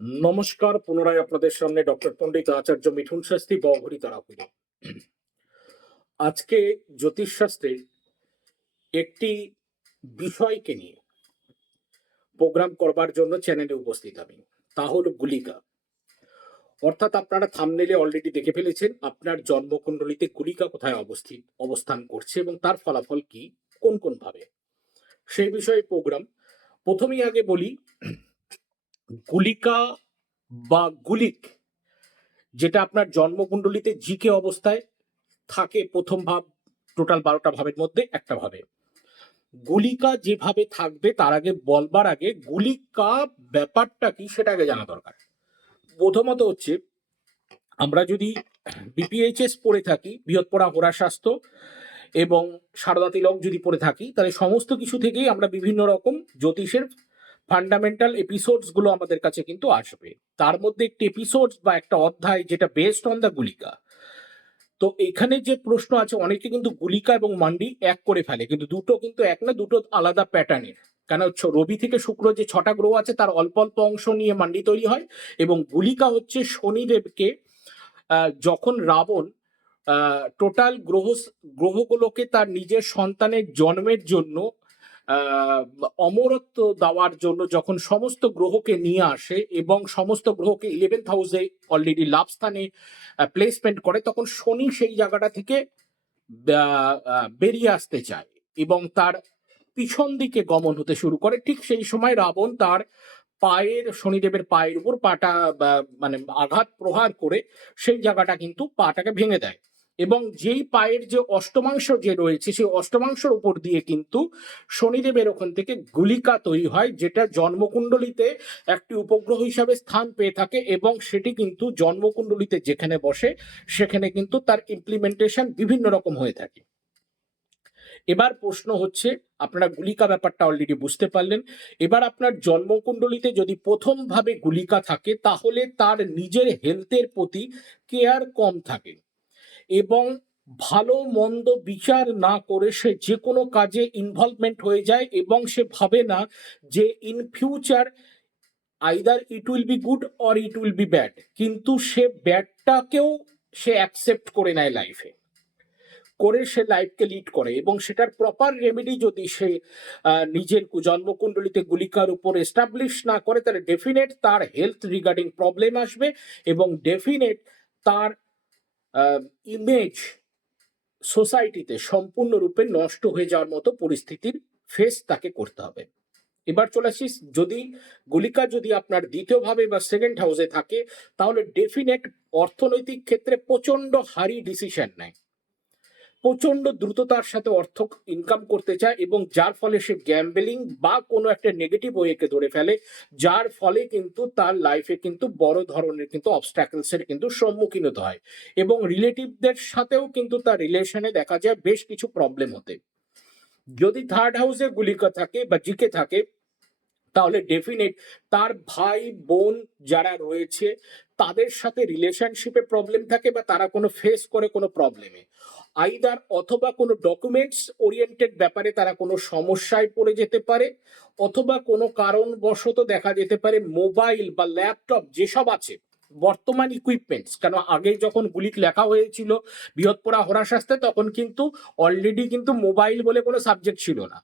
নমস্কার, পুনরায় আপনাদের সামনে ডক্টর পণ্ডিত আচার্য মিঠুন শাস্ত্রী, বহরি তারাপুরে আজকে জ্যোতিষশাস্ত্রের একটি বিষয়কে নিয়ে প্রোগ্রাম করবার জন্য চ্যানেলে উপস্থিত আমি, তা হল গুলিকা। অর্থাৎ আপনারা থামনেলে অলরেডি দেখে ফেলেছেন, আপনার জন্মকুণ্ডলিতে গুলিকা কোথায় অবস্থিত, অবস্থান করছে এবং তার ফলাফল কি, কোন কোন ভাবে সেই বিষয়ে প্রোগ্রাম প্রথমেই আগে বলি গুলিকা বা গুলিক, যেটা আপনার জন্মকুণ্ডলিতে জিকে অবস্থায় থাকে প্রথম ভাব টোটাল বারোটা ভাবের মধ্যে একটা ভাবে। গুলিকা যেভাবে থাকবে, তার আগে বলবার আগে গুলিকা ব্যাপারটা কি সেটা আগে জানা দরকার। প্রথমত হচ্ছে, আমরা যদি বিপিএইচএস পড়ে থাকি বৃহৎপড়া হোরা স্বাস্থ্য এবং সারদা তিলক যদি পড়ে থাকি, তাহলে সমস্ত কিছু থেকেই আমরা বিভিন্ন রকম জ্যোতিষের ফান্ডামেন্টাল এপিসোডসগুলো আমাদের কাছে কিন্তু আসবে। তার মধ্যে একটি এপিসোডস বা একটা অধ্যায় যেটা বেসড অন দ্য গুলিকা। তো এখানে যে প্রশ্ন আছে, অনেকে কিন্তু গুলিকা এবং মান্ডি এক করে ফেলে, কিন্তু দুটো কিন্তু এক না, দুটো আলাদা প্যাটার্নের কেন হচ্ছে, রবি থেকে শুক্র যে ছটা গ্রহ আছে, তার অল্প অল্প অংশ নিয়ে মান্ডি তৈরি হয় এবং গুলিকা হচ্ছে শনিদেবকে যখন রাবণ টোটাল গ্রহ গ্রহগুলোকে তার নিজের সন্তানের জন্মের জন্য অমরত্ব দেওয়ার জন্য যখন সমস্ত গ্রহকে নিয়ে আসে এবং সমস্ত গ্রহকে ইলেভেন্থ হাউসে অলরেডি লাভ স্থানে প্লেসমেন্ট করে, তখন শনি সেই জায়গাটা থেকে বেরিয়ে আসতে চায় এবং তার পিছন দিকে গমন হতে শুরু করে। ঠিক সেই সময় রাবণ তার পায়ের, শনিদেবের পায়ের উপর পাটা মানে আঘাত প্রহার করে সেই জায়গাটা কিন্তু পাটাকে ভেঙে দেয়। এবং যেই পায়ের যে অষ্টমাংশ যে রয়েছে, সেই অষ্টমাংশের উপর দিয়ে কিন্তু শনিদেবের ওখান থেকে গুলিকা তৈরি হয়, যেটা জন্মকুণ্ডলিতে একটি উপগ্রহ হিসাবে স্থান পেয়ে থাকে এবং সেটি কিন্তু জন্মকুণ্ডলিতে যেখানে বসে, সেখানে কিন্তু তার ইমপ্লিমেন্টেশন বিভিন্ন রকম হয়ে থাকে। এবার প্রশ্ন হচ্ছে, আপনারা গুলিকা ব্যাপারটা অলরেডি বুঝতে পারলেন। এবার আপনার জন্মকুণ্ডলিতে যদি প্রথমভাবে গুলিকা থাকে, তাহলে তার নিজের হেলথের প্রতি কেয়ার কম থাকে। এবং ভালো, মন্দ বিচার না করে সে যে কোনো কাজে ইনভলভমেন্ট হয়ে যায় এবং সে ভাবে না যে in future either it will be good or it will be bad কিন্তু সে ব্যাডটাকেও সে অ্যাকসেপ্ট করে নেয় লাইফে করে সে লাইফকে লিড করে এবং সেটার প্রপার রেমেডি যদি সে নিজের জন্মকুণ্ডলিতে গুলিকার উপর এস্টাবলিশ না করে, তাহলে ডেফিনেট তার হেলথ রিগার্ডিং প্রবলেম আসবে এবং ডেফিনেট তার ইমেজ সোসাইটিতে সম্পূর্ণরূপে নষ্ট হয়ে যাওয়ার মতো পরিস্থিতির ফেস তাকে করতে হবে। এবার চলে আসিস, যদি গুলিকা যদি আপনার দ্বিতীয়ভাবে বা সেকেন্ড হাউসে থাকে, তাহলে ডেফিনেট অর্থনৈতিক ক্ষেত্রে প্রচণ্ড হারি ডিসিশন নেয়। প্রচণ্ড দ্রুততার সাথে অর্থ ইনকাম করতে চায় এবং যার ফলে সে গ্যাম্বেলিং বা কোনো একটা নেগেটিভ ওয়েকে ধরে ফেলে, যার ফলে কিন্তু তার লাইফে কিন্তু বড় ধরনের কিন্তু অবস্ট্যাকলসের কিন্তু সম্মুখীন হতে হয় এবং রিলেটিভদের সাথেও কিন্তু তার রিলেশনে দেখা যায় বেশ কিছু প্রবলেম হতে। যদি থার্ড হাউসে গুলিকা থাকে বা জিকে থাকে, তাহলে ডেফিনেট তার ভাই, বোন যারা রয়েছে, তাদের সাথে রিলেশনশিপে প্রবলেম থাকে বা তারা কোনো ফেস করে কোনো প্রবলেমে আইদার অথবা কোনো ডকুমেন্টস ওরিয়েন্টেড ব্যাপারে তারা কোনো সমস্যায় পড়ে যেতে পারে, অথবা কোনো কারণবশত দেখা যেতে পারে মোবাইল বা ল্যাপটপ যেসব আছে, বর্তমান ইকুইপমেন্টস কেন আগে যখন গুলিক লেখা হয়েছিল বৃহৎপরা হরাশাস্তে তখন কিন্তু অলরেডি কিন্তু মোবাইল বলে কোনো সাবজেক্ট ছিল না।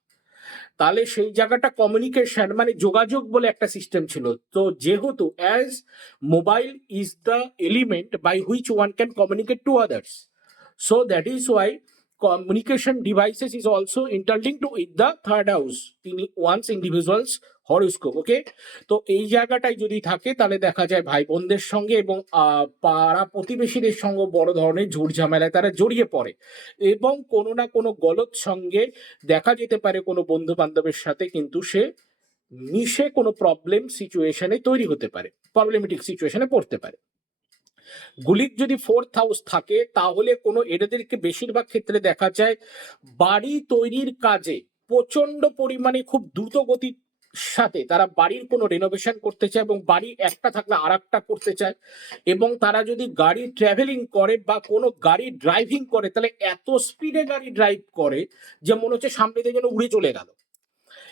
তাহলে সেই জায়গাটা কমিউনিকেশন মানে যোগাযোগ বলে একটা সিস্টেম ছিল। তো যেহেতু as mobile is the element by which one can communicate to others so that is why communication devices is also interlinked with the third house in one's individual's horoscope okay তো এই জায়গাটায় যদি থাকে, তাহলে দেখা যায় ভাই বোনদের সঙ্গে এবং পাড়া প্রতিবেশীদের সঙ্গে বড় ধরনের ঝুট ঝামেলায় তারা জড়িয়ে পড়ে। এবং কোনো না কোনো গলত সঙ্গে দেখা যেতে পারে কোনো বন্ধু বান্ধবের সাথে, কিন্তু সে মিশে কোনো প্রবলেম সিচুয়েশনে তৈরি হতে পারে প্রবলেমেটিক সিচুয়েশনে পড়তে পারে। গুলিক যদি ফোর্থ হাউস থাকে, তাহলে কোনো এদেরকে বেশিরভাগ ক্ষেত্রে দেখা যায় বাড়ি তৈরির কাজে প্রচণ্ড পরিমাণে খুব দ্রুত গতির সাথে তারা বাড়ির কোনো রেনোভেশন করতে চায় এবং বাড়ি একটা থাকলে আর একটা করতে চায় এবং তারা যদি গাড়ি ট্রাভেলিং করে বা কোনো গাড়ি ড্রাইভিং করে, তাহলে এত স্পিডে গাড়ি ড্রাইভ করে যে মনে হচ্ছে সামনে দিয়ে যেন উড়ে চলে গেল।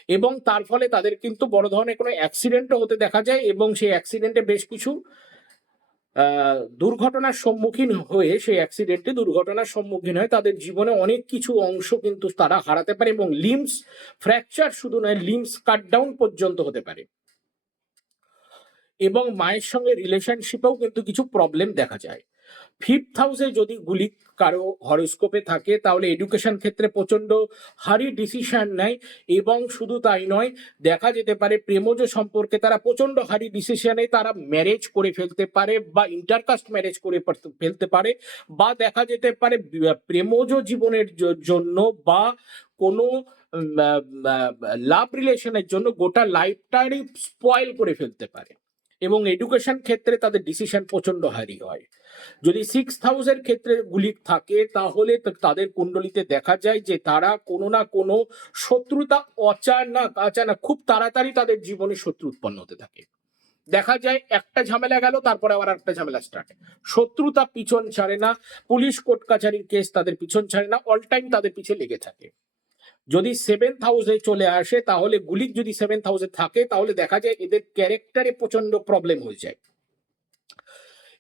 এবং তার ফলে তাদের কিন্তু বড় ধরনের কোনো অ্যাক্সিডেন্টও হতে দেখা যায় এবং সেই অ্যাক্সিডেন্টে বেশ কিছু দুর্ঘটনার সম্মুখীন হয়ে, সেই অ্যাক্সিডেন্টে দুর্ঘটনার সম্মুখীন হয় তাদের জীবনে অনেক কিছু অংশ কিন্তু তারা হারাতে পারে এবং লিমস ফ্র্যাকচার শুধু নয় লিমস কাট ডাউন পর্যন্ত হতে পারে। এবং মায়ের সঙ্গে রিলেশনশিপেও কিন্তু কিছু প্রবলেম দেখা যায়। ফিফথ হাউসে যদি গুলি কারও হরোস্কোপে থাকে, তাহলে এডুকেশন ক্ষেত্রে প্রচণ্ড হারি ডিসিশন নেয় এবং শুধু তাই নয়, দেখা যেতে পারে প্রেমজ সম্পর্কে তারা প্রচণ্ড হারি ডিসিশনে তারা ম্যারেজ করে ফেলতে পারে বা ইন্টারকাস্ট ম্যারেজ করে ফেলতে পারে বা দেখা যেতে পারে প্রেমজ জীবনের জন্য বা কোনো লাভ রিলেশনের জন্য গোটা লাইফটারই স্পয়েল করে ফেলতে পারে। এবং এডুকেশন ক্ষেত্রে তাদের ডিসিশন প্রচণ্ড হারি হয়। যদি সিক্স হাউসের ক্ষেত্রে গুলি থাকে, তাহলে তাদের কুণ্ডলিতে দেখা যায় যে তারা কোনো না কোনো শত্রুতা অচানক আচানক খুব তাড়াতাড়ি তাদের জীবনে শত্রু উৎপন্ন হতে থাকে। দেখা যায় একটা ঝামেলা গেল, তারপরে আবার একটা ঝামেলা স্টার্ট শত্রুতা পিছন ছাড়ে না, পুলিশ কোর্ট কাছারির কেস তাদের পিছন ছাড়ে না অল টাইম তাদের পিছে লেগে থাকে। যদি সেভেন হাউসে চলে আসে, তাহলে গুলিক যদি সেভেন হাউসে থাকে, তাহলে দেখা যায় এদের ক্যারেক্টারে প্রচণ্ড প্রবলেম হয়ে যায়।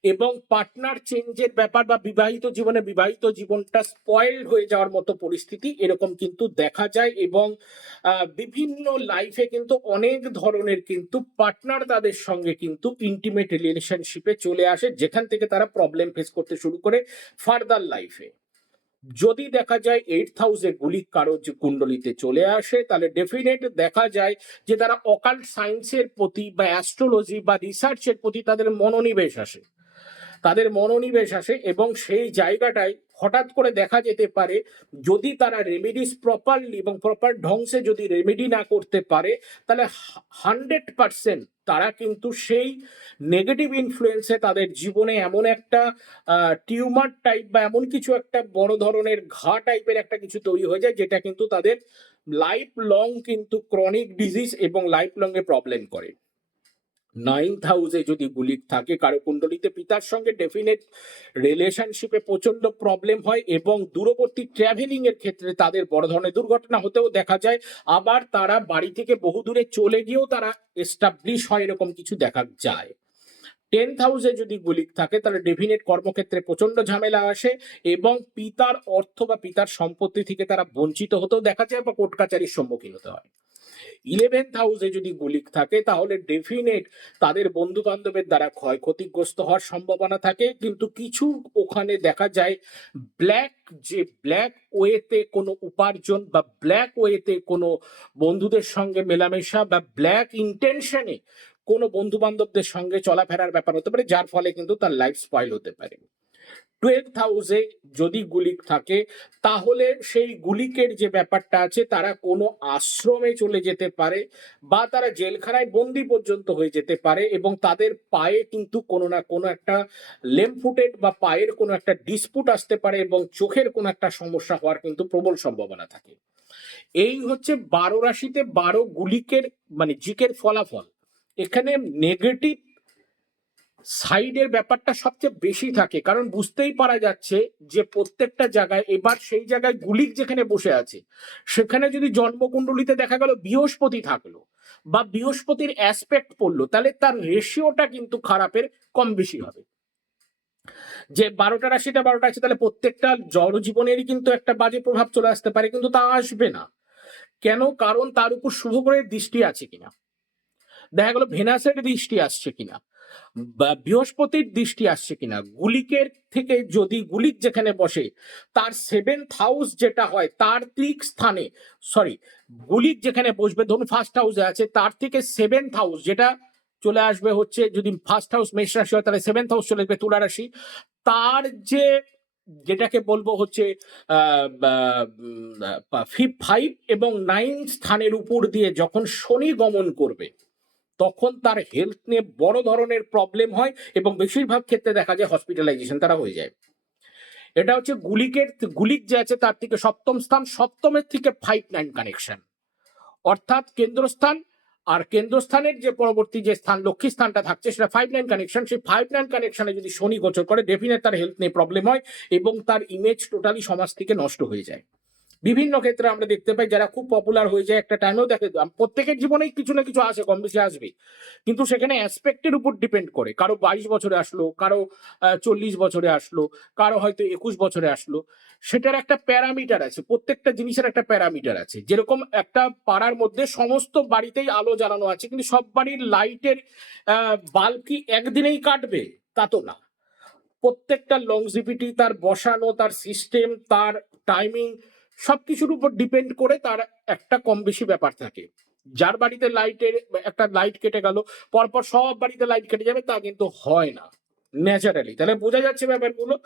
এবং পার্টনার চেঞ্জের ব্যাপার বা বিবাহিত জীবনে বিবাহিত জীবনটা স্পয়েল হয়ে যাওয়ার মতো পরিস্থিতি এরকম কিন্তু দেখা যায় এবং বিভিন্ন লাইফে কিন্তু অনেক ধরনের কিন্তু পার্টনার তাদের সঙ্গে কিন্তু ইন্টিমেট রিলেশনশিপে চলে আসে, যেখান থেকে তারা প্রবলেম ফেস করতে শুরু করে ফার্দার লাইফে যদি দেখা যায় এইট হাউসে গুলি কারও কুণ্ডলিতে চলে আসে, তাহলে ডেফিনেট দেখা যায় যে তারা অকাল্ট সায়েন্সের প্রতি বা অ্যাস্ট্রোলজি বা রিসার্চের প্রতি তাদের মনোনিবেশ আসে। তাদের মনোনিবেশ আসে এবং সেই জায়গাটায় হঠাৎ করে দেখা যেতে পারে, যদি তারা রেমেডিস প্রপারলি এবং প্রপার ঢংসে যদি রেমেডি না করতে পারে, তাহলে হান্ড্রেড পার্সেন্ট তারা কিন্তু সেই নেগেটিভ ইনফ্লুয়েন্সে তাদের জীবনে এমন একটা টিউমার টাইপ বা এমন কিছু একটা বড় ধরনের ঘা টাইপের একটা কিছু তৈরি হয়ে যায়, যেটা কিন্তু তাদের লাইফ লং কিন্তু ক্রনিক ডিজিজ এবং লাইফ লং এ প্রবলেম করে। নাইন্থ হাউসে যদি গুলিক থাকে কারও কুণ্ডলিতে পিতার সঙ্গে ডেফিনেট রিলেশনশিপে প্রচণ্ড প্রবলেম হয় এবং দূরবর্তী ট্রাভেলিং এর ক্ষেত্রে তাদের বড় ধরনের দুর্ঘটনা হতেও দেখা যায়। আবার তারা বাড়ি থেকে বহু দূরে চলে গিয়েও তারা এস্টাবলিশ হয় এরকম কিছু দেখা যায়। টেন্থ হাউসে যদি গুলিক থাকে, তাহলে ডেফিনেট কর্মক্ষেত্রে প্রচণ্ড ঝামেলা আসে এবং পিতার অর্থ বা পিতার সম্পত্তি থেকে তারা বঞ্চিত হতেও দেখা যায় বা কোর্ট কাচারির সম্মুখীন হতে হয়। ইলেভেন্থ হাউসে যদি গুলিক থাকে, তাহলে ডেফিনেট তাদের বন্ধু বান্ধবের দ্বারা ক্ষয়ক্ষতিগ্রস্ত হওয়ার সম্ভাবনা থাকে। কিন্তু কিছু ওখানে দেখা যায় ব্ল্যাক যে ব্ল্যাক ওয়েতে কোনো উপার্জন বা ব্ল্যাক ওয়েতে কোনো বন্ধুদের সঙ্গে মেলামেশা বা ব্ল্যাক ইন্টেনশনে কোনো বন্ধু বান্ধবদের সঙ্গে চলাফেরার ব্যাপার হতে পারে, যার ফলে কিন্তু তার লাইফ স্পয়েল হতে পারে। টুয়েলভ হাউসে যদি গুলিক থাকে, তাহলে সেই গুলিকের যে ব্যাপারটা আছে, তারা কোনো আশ্রমে চলে যেতে পারে বা তারা জেলখানায় বন্দি পর্যন্ত হয়ে যেতে পারে এবং তাদের পায়ে কিন্তু কোনো না কোনো একটা লেমফুটেড বা পায়ের কোনো একটা ডিসপুট আসতে পারে এবং চোখের কোনো একটা সমস্যা হওয়ার কিন্তু প্রবল সম্ভাবনা থাকে। এই হচ্ছে বারো রাশিতে বারো গুলিকের মানে জিকের ফলাফল। এখানে নেগেটিভ সাইডের ব্যাপারটা সবচেয়ে বেশি থাকে, কারণ বুঝতেই পারা যাচ্ছে যে প্রত্যেকটা জায়গায়, এবার সেই জায়গায় গুলিক যেখানে বসে আছে, সেখানে যদি জন্মকুণ্ডলিতে দেখা গেল বৃহস্পতি থাকল বা বৃহস্পতির অ্যাসপেক্ট পড়ল, তাহলে তার রেশিওটা কিন্তু খারাপের কম বেশি হবে। যে বারোটা রাশিটা বারোটা আছে, তাহলে প্রত্যেকটা জনজীবনেরই কিন্তু একটা বাজে প্রভাব চলে আসতে পারে, কিন্তু তা আসবে না। কেন? কারণ তার উপর শুভ করে দৃষ্টি আছে কিনা? দেখা গেল ভেনাসের দৃষ্টি আসছে কিনা? বৃহস্পতির দৃষ্টি আসছে কিনা? গুলিকের থেকে যদি গুলিক যেখানে বসে, তার সেভেন্থ হাউস যেটা হয়, তার ঠিক স্থানে সরি গুলিক যেখানে বসবে, ধরুন ফার্স্ট হাউসে আছে, তার থেকে সেভেন্থ হাউস যেটা চলে আসবে হচ্ছে, যদি ফার্স্ট হাউস মেষ রাশি হয়, তাহলে সেভেন্থ হাউস চলে আসবে তুলা রাশি। তার যে, যেটাকে বলব হচ্ছে ফাইভ এবং নাইন স্থানের উপর দিয়ে যখন শনি গমন করবে তখন তার হেলথ নিয়ে বড় ধরনের প্রবলেম হয় এবং বেশিরভাগ ক্ষেত্রে দেখা যায় হসপিটালাইজেশন তারা হয়ে যায়। এটা হচ্ছে গুলিকের, গুলিক যে আছে তার থেকে সপ্তম স্থান, সপ্তমের থেকে ফাইভ নাইন কানেকশন অর্থাৎ কেন্দ্রস্থান আর কেন্দ্রস্থানের যে পরবর্তী যে স্থান, লক্ষ্মী স্থানটা থাকছে, সেটা ফাইভ নাইন কানেকশন সেই ফাইভ নাইন কানেকশনে যদি শনি গোচর করে ডেফিনেট তার হেলথ নিয়ে প্রবলেম হয় এবং তার ইমেজ টোটালি সমাজ থেকে নষ্ট হয়ে যায়। বিভিন্ন ক্ষেত্রে আমরা দেখতে পাই যারা খুব পপুলার হয়ে যায় একটা টাইমেও দেখে, প্রত্যেকের জীবনেই কিছু না কিছু আসে, কম বেশি আসবে কিন্তু সেখানে অ্যাসপেক্টের উপর ডিপেন্ড করে। কারও বাইশ বছরে আসলো, কারও চল্লিশ বছরে আসলো, কারও হয়তো একুশ বছরে আসলো। সেটার একটা প্যারামিটার আছে, প্রত্যেকটা জিনিসের একটা প্যারামিটার আছে। যেরকম একটা পাড়ার মধ্যে সমস্ত বাড়িতেই আলো জ্বালানো আছে, কিন্তু সব বাড়ির লাইটের বাল্ব কি একদিনেই কাটবে? তা তো না। প্রত্যেকটা লংজিভিটি তার বসানো, তার সিস্টেম তার টাইমিং সবকিছুর উপর ডিপেন্ড করে তার একটা কম বেশি ব্যাপার থাকে। যার বাড়িতে লাইটের একটা লাইট কেটে গেল, পরপর সব বাড়িতে লাইট কেটে যাবে, তা কিন্তু হয় না। ন্যাচারালি তাহলে বোঝা যাচ্ছে ব্যাপারগুলো।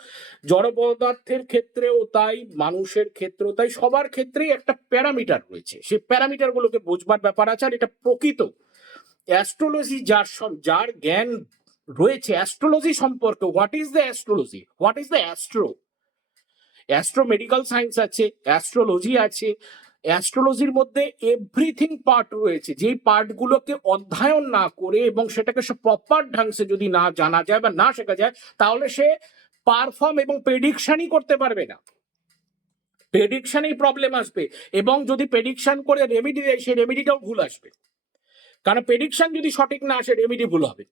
জড় পদার্থের ক্ষেত্রেও তাই, মানুষের ক্ষেত্রেও তাই, সবার ক্ষেত্রেই একটা প্যারামিটার রয়েছে। সেই প্যারামিটার গুলোকে বোঝবার ব্যাপার আছে, আর এটা প্রকৃত। অ্যাস্ট্রোলজি যার সম- যার জ্ঞান রয়েছে, অ্যাস্ট্রোলজি সম্পর্কে what is the astrology what is the astro astro medical science আছে অ্যাস্ট্রোলজি আছে অ্যাস্ট্রোলজির মধ্যে এভরিথিং পার্ট রয়েছে। যেই পার্টগুলোকে অধ্যয়ন না করে এবং সেটাকে সে প্রপার ঢাংসে যদি না জানা যায় বা না শেখা যায়, তাহলে সে পারফর্ম এবং প্রেডিকশনই করতে পারবে না। প্রেডিকশনেই প্রবলেম আসবে এবং যদি প্রেডিকশন করে রেমেডি দেয় সেই রেমেডিটাও ভুল আসবে। কারণ প্রেডিকশন যদি সঠিক না আসে রেমেডি ভুল হবে।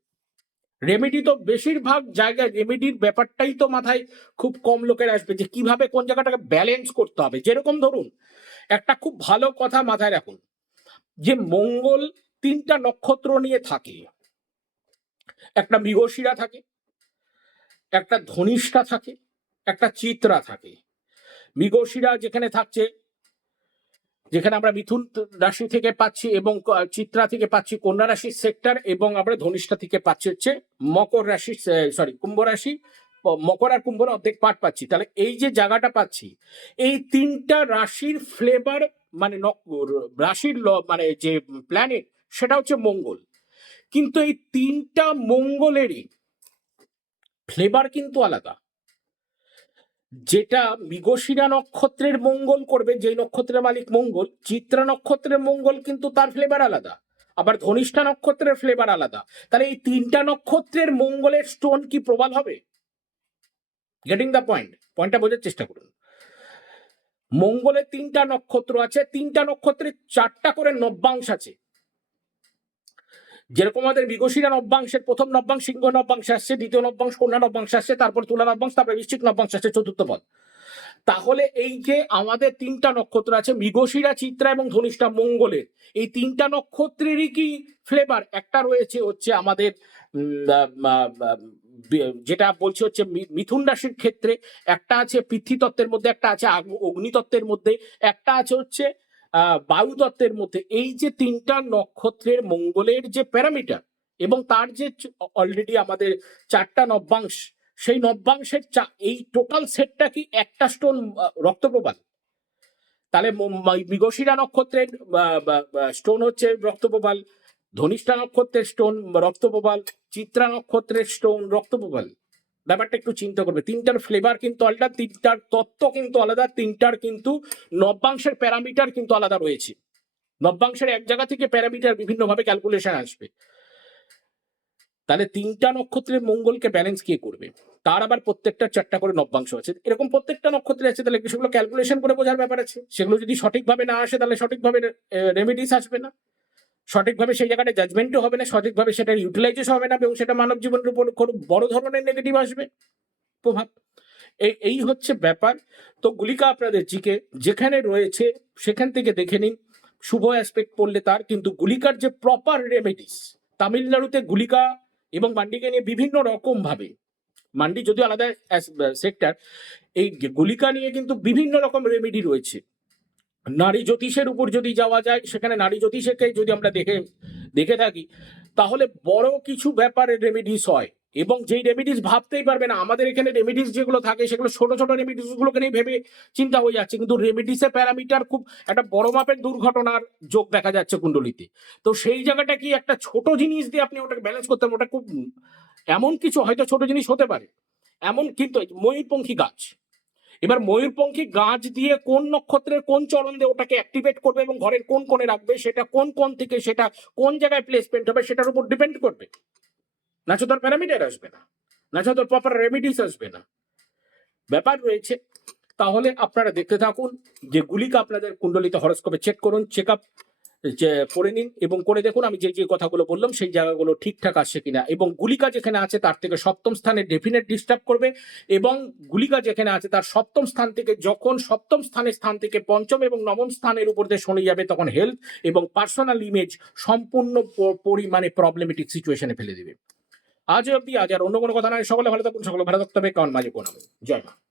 রেমেডি তো বেশিরভাগ জায়গায় রেমেডির ব্যাপারটাই তো মাথায় খুব কম লোকের আসবে যে কীভাবে কোন জায়গাটাকে ব্যালেন্স করতে হবে। যেরকম ধরুন, একটা খুব ভালো কথা মাথায় রাখুন যে মঙ্গল তিনটা নক্ষত্র নিয়ে থাকে। একটা মৃগশিরা থাকে, একটা ধনিষ্ঠা থাকে, একটা চিত্রা থাকে। মৃগশিরা যেখানে থাকছে যেখানে আমরা মিথুন রাশি থেকে পাচ্ছি এবং চিত্রা থেকে পাচ্ছি কন্যা রাশির সেক্টর এবং আমরা ধনিষ্ঠা থেকে পাচ্ছি হচ্ছে মকর রাশি সরি কুম্ভ রাশি মকর আর কুম্ভর অর্ধেক পাট পাচ্ছি। তাহলে এই যে জায়গাটা পাচ্ছি, এই তিনটা রাশির ফ্লেভার মানে রাশির মানে যে প্ল্যানেট সেটা হচ্ছে মঙ্গল। কিন্তু এই তিনটা মঙ্গলেরই ফ্লেভার কিন্তু আলাদা। যেটা মৃগশিরা নক্ষত্রের মঙ্গল করবে, যেই নক্ষত্রের মালিক মঙ্গল, চিত্রা নক্ষত্রের মঙ্গল কিন্তু তার ফ্লেভার আলাদা, আবার ধনিষ্ঠা নক্ষত্রের ফ্লেভার আলাদা। তাহলে এই তিনটা নক্ষত্রের মঙ্গলের স্টোন কি প্রবাল হবে? গেটিং দ্য পয়েন্ট পয়েন্টটা বোঝার চেষ্টা করুন। মঙ্গলের তিনটা নক্ষত্র আছে, তিনটা নক্ষত্রের চারটা করে নব্যাংশ আছে। যেরকম আমাদের মৃগশিরা নব্যাংশের প্রথম নব্যাংশ, সিংহ নব্যাংশ আসছে, দ্বিতীয় নব্যাংশ, কন্যা নব্যাংশ আসছে, তারপর তুলা নব্যাংশ, তারপরে বৃশ্চিক নব্যাংশ আসছে, চতুর্থ পদ। তাহলে এই যে আমাদের তিনটা নক্ষত্র আছে, মৃগশিরা, চিত্রা এবং ধনিষ্ঠা, মঙ্গলের, এই তিনটা নক্ষত্রেরই কি ফ্লেভার একটা রয়েছে হচ্ছে আমাদের যেটা বলছি হচ্ছে মিথুন রাশির ক্ষেত্রে একটা আছে পৃথ্বীতত্ত্বের মধ্যে, একটা আছে অগ্নিতত্ত্বের মধ্যে, একটা আছে হচ্ছে আহ, বায়ুতত্ত্বের মধ্যে এই যে তিনটা নক্ষত্রের মঙ্গলের যে প্যারামিটার এবং তার যে অলরেডি আমাদের চারটা নব্যাংশ সেই নব্যাংশের চা- এই টোটাল সেটটা কি একটা স্টোন রক্তপ্রবাল তাহলে মৃগশিরা নক্ষত্রের স্টোন হচ্ছে রক্তপ্রবাল ধনিষ্ঠা নক্ষত্রের স্টোন রক্তপ্রবাল চিত্রা নক্ষত্রের স্টোন রক্তপ্রবাল। ব্যাপারটা একটু চিন্তা করবে। তিনটার ফ্লেভার কিন্তু আলাদা, তিনটার তত্ত্ব কিন্তু আলাদা, তিনটার কিন্তু নব্যাংশের প্যারামিটার কিন্তু আলাদা রয়েছে। নব্যাংশের এক জায়গা থেকে প্যারামিটার বিভিন্নভাবে ক্যালকুলেশন আসবে। তাহলে তিনটা নক্ষত্রের মঙ্গলকে ব্যালেন্স কে করবে? তার আবার প্রত্যেকটা চারটা করে নব্যাংশ আছে। এরকম প্রত্যেকটা নক্ষত্রে আছে, তাহলে সেগুলো ক্যালকুলেশন করে বোঝার ব্যাপার আছে। সেগুলো যদি সঠিকভাবে না আসে, তাহলে সঠিকভাবে রেমেডিস আসবে না। সঠিকভাবে সেই জায়গাটা জাজমেন্টও হবে না, সঠিকভাবে সেটা ইউটিলাইজেস হবে না এবং সেটা মানব জীবনের উপর খুব বড় ধরনের নেগেটিভ আসবে? প্রভাব। এই হচ্ছে ব্যাপার। তো গুলিকা আপনাদের জিকে, যেখানে রয়েছে, সেখান থেকে দেখে নিন। শুভ অ্যাসপেক্ট পড়লে তার, কিন্তু গুলিকার যে প্রপার রেমেডিস তামিলনাড়ুতে গুলিকা এবং মান্ডিকে নিয়ে বিভিন্ন রকম ভাবে মান্ডি যদিও আলাদা সেক্টর এই গুলিকা নিয়ে কিন্তু বিভিন্ন রকম রেমেডি রয়েছে। নারী জ্যোতিষের উপর যদি যাওয়া যায়, সেখানে নারী জ্যোতিষকে যদি আমরা দেখে দেখে থাকি, তাহলে বড় কিছু ব্যাপারে রেমেডিস হয়। এবং যেই রেমেডিস ভাবতেই পারবে না, আমাদের এখানে রেমেডিস যেগুলো থাকে, সেগুলো ছোট ছোট রেমেডিস গুলোকে নিয়ে ভেবে চিন্তা হয়ে যাচ্ছে। কিন্তু রেমেডিসের প্যারামিটার খুব একটা বড় মাপের দুর্ঘটনার যোগ দেখা যাচ্ছে কুণ্ডলিতে। তো সেই জায়গাটা কি একটা ছোট জিনিস দিয়ে আপনি ওটাকে ব্যালেন্স করতে ওটা খুব, এমন কিছু হয়তো ছোট জিনিস হতে পারে। এমন কিন্তু, ময়ূরপঙ্খী গাছ। এবার ময়ূরপঙ্খী গাছ দিয়ে কোন নক্ষত্রের কোন চরণ দিয়ে ওটাকে অ্যাক্টিভেট করবে এবং ঘরের কোন কোণে রাখবে, সেটা কোন কোন থেকে সেটা কোন জায়গায় প্লেসমেন্ট হবে সেটার উপর ডিপেন্ড করবে। না তো তার প্যারামিটার আসবে না না তো তার প্রপার রেমিডিস আসবে না। ব্যাপার রয়েছে, তাহলে আপনারা দেখতে থাকুন, যে গুলিকা আপনাদের কুণ্ডলিতে হরস্কোপে চেক করুন চেক আপ যে করে নিন এবং করে দেখুন, আমি যে যে কথাগুলো বললাম, সেই জায়গাগুলো ঠিকঠাক আসছে কিনা। এবং গুলিকা যেখানে আছে, তার থেকে সপ্তম স্থানে ডেফিনেট ডিস্টার্ব করবে এবং গুলিকা যেখানে আছে, তার সপ্তম স্থান থেকে যখন সপ্তম স্থানের স্থান থেকে পঞ্চম এবং নবম স্থানের উপর দিয়ে শনি যাবে, তখন হেলথ এবং পার্সোনাল ইমেজ সম্পূর্ণ পরিমাণে প্রবলেমেটিক সিচুয়েশনে ফেলে দেবে। আজ অব্দি আজ আর অন্য কোনো কথা নয় সকলে ভালো থাকুন, সকলে ভালো থাকতে হবে। কারণ মাঝে কোনো। জয় মা।